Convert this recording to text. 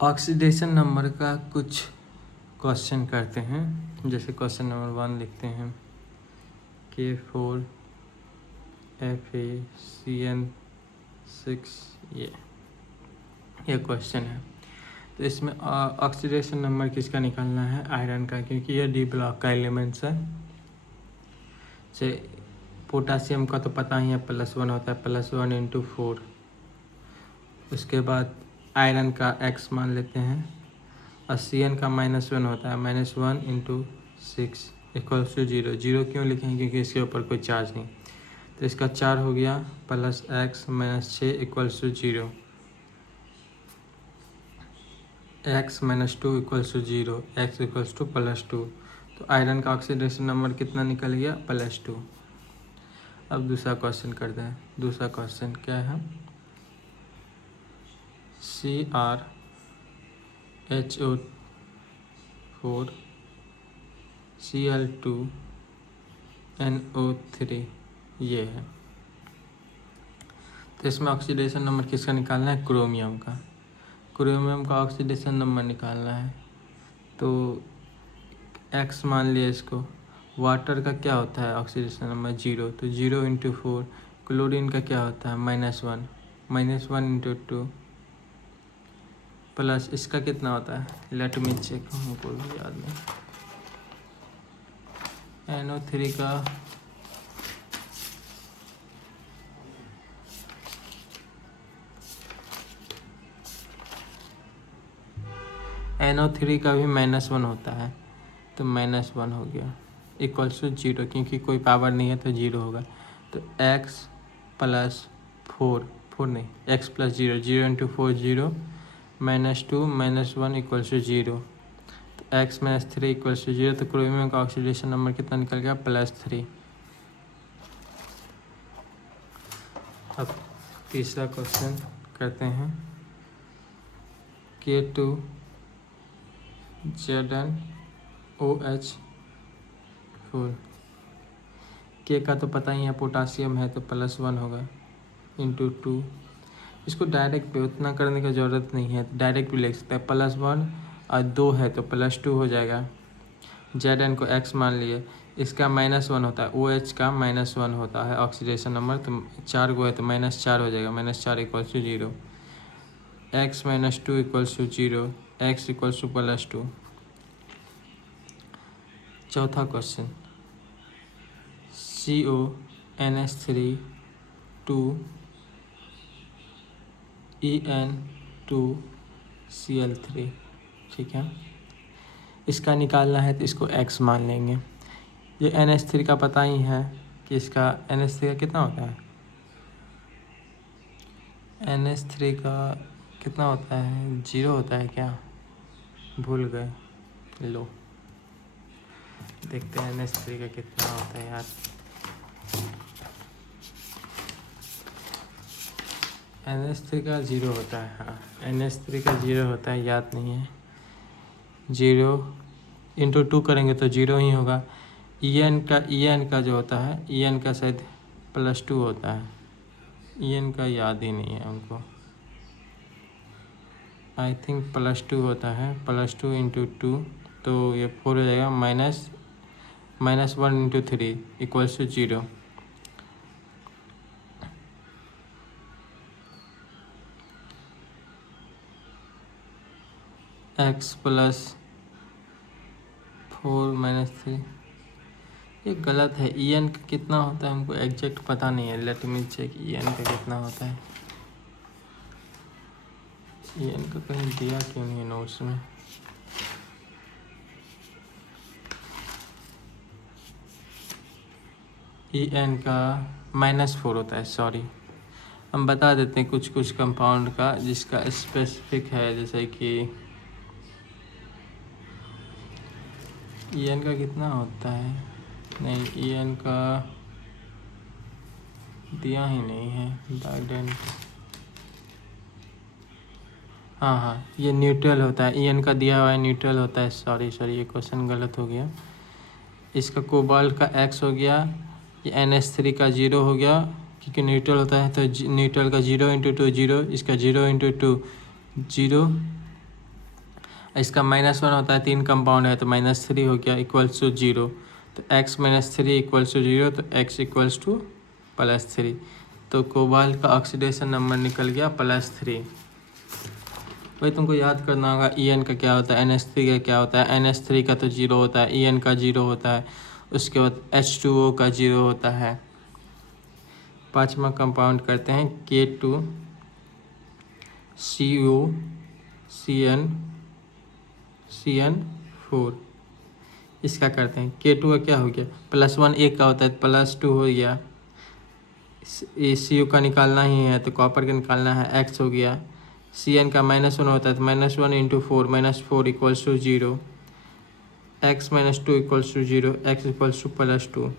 Oxidation number का कुछ question करते हैं। जैसे क्वेश्चन नंबर 1 लिखते हैं K4 FaCN6 ये क्वेश्चन है। तो इसमें ऑक्सीडेशन नंबर किसका निकालना है? आयरन का, क्योंकि यह डी ब्लॉक का एलिमेंट्स है। से पोटासियम का तो पता ही है +1 होता है, +1 × 4। उसके बाद आयरन का x मान लेते हैं और Cn का -1 होता है, -1 × 6 = 0। 0 क्यों लिखेंगे? क्योंकि इसके ऊपर कोई चार्ज नहीं। तो इसका 4 हो गया, +x - 6 = 0। x - 2 = 0, x = +2। तो आयरन का ऑक्सीडेशन नंबर कितना निकल गया? +2। अब दूसरा क्वेश्चन करते हैं। दूसरा क्वेश्चन क्या है? CrHO4 Cl2 NO3 ये है। तो इसमें ऑक्सीडेशन नंबर किसका निकालना है? क्रोमियम का। क्रोमियम का ऑक्सीडेशन नंबर निकालना है। तो x मान लिया इसको। वाटर का क्या होता है ऑक्सीडेशन नंबर? 0। तो 0 × 4। क्लोरीन का क्या होता है? -1। -1 × 2 प्लस इसका कितना होता है? लेट मी चेक, हमको भी याद नहीं। NO3 का NO3 का भी -1 होता है, तो -1 हो गया = 0, क्योंकि कोई पावर नहीं है तो 0 होगा। तो x + 4 नहीं, x + 0, 0 × 4 0, -2 - 1 = 0। तो x - 3 = 0। तो क्रोमियम का ऑक्सीडेशन नंबर कितना निकल गया? +3। अब तीसरा क्वेश्चन करते हैं। K2 ZnOH4। K का तो पता ही है पोटासियम है, तो +1 होगा × 2। इसको डायरेक्ट पे उतना करने की ज़रूरत नहीं है, डायरेक्ट भी लिख सकते हैं। +1 और 2 है तो +2 हो जाएगा। Zn को x मान लिए, इसका -1 होता है, OH का -1 होता है ऑक्सीडेशन नंबर। तो 4 को है तो -4 हो जाएगा, -4 = 0। x - 2 = 0, x = +2। चौथा क्वेश्चन CONH3 2 En2Cl3, ठीक है। इसका निकालना है तो इसको x मान लेंगे। ये NH3 का पता ही है कि इसका NH3 का कितना होता है? NH3 का कितना होता है? 0 होता है क्या? भूल गए, लो देखते हैं NH3 का कितना होता है यार। NH3 का 0 होता है। हाँ, NH3 का 0 होता है, याद नहीं है। 0 × 2 करेंगे तो 0 ही होगा। En का जो होता है, En का शायद +2 होता है। En का याद ही नहीं है हमको, आई थिंक +2 होता है। +2 × 2 तो ये 4 हो जाएगा, -1 × 3 = 0। x + 4 - 3 ये गलत है। En का कितना होता है हमको एग्जैक्ट पता नहीं है। लेट मी चेक En का कितना होता है। En का कहीं दिया क्यों नहीं है नोट्स में? En का -4 होता है, सॉरी। हम बता देते हैं कुछ कुछ कंपाउंड का जिसका स्पेसिफिक है, जैसे कि En का कितना होता है? नहीं, En का दिया ही नहीं है। हाँ, ये न्यूट्रल होता है। En का दिया हुआ है, न्यूट्रल होता है। सॉरी, ये क्वेश्चन गलत हो गया। इसका कोबाल्ट का x हो गया, ये NH3 का 0 हो गया, क्योंकि न्यूट्रल होता है। तो न्यूट्रल का 0 × 2 0, इसका 0 × 2 0, इसका -1 होता है, 3 कंपाउंड है तो -3 हो गया इक्वल्स टू 0। तो x -3 इक्वल्स टू 0, तो x इक्वल्स टू +3। तो कोबाल्ट का ऑक्सीडेशन नंबर निकल गया +3। भाई तुमको याद करना होगा En का क्या होता है, NH3 का क्या होता है। NH3 का तो 0 होता है, En का 0 होता है, उसके बाद H2O का 0 होता है। पाँचवा कंपाउंड करते हैं K2COCN4। इसका करते हैं। K2 का क्या हो गया, +1 एक का होता है, +2 हो गया। ये CO का निकालना ही है तो कॉपर का निकालना है, X हो गया। Cn का -1 होता है तो -1 × 4, -4 equals to 0। x -2 equals to 0, x equals to +2।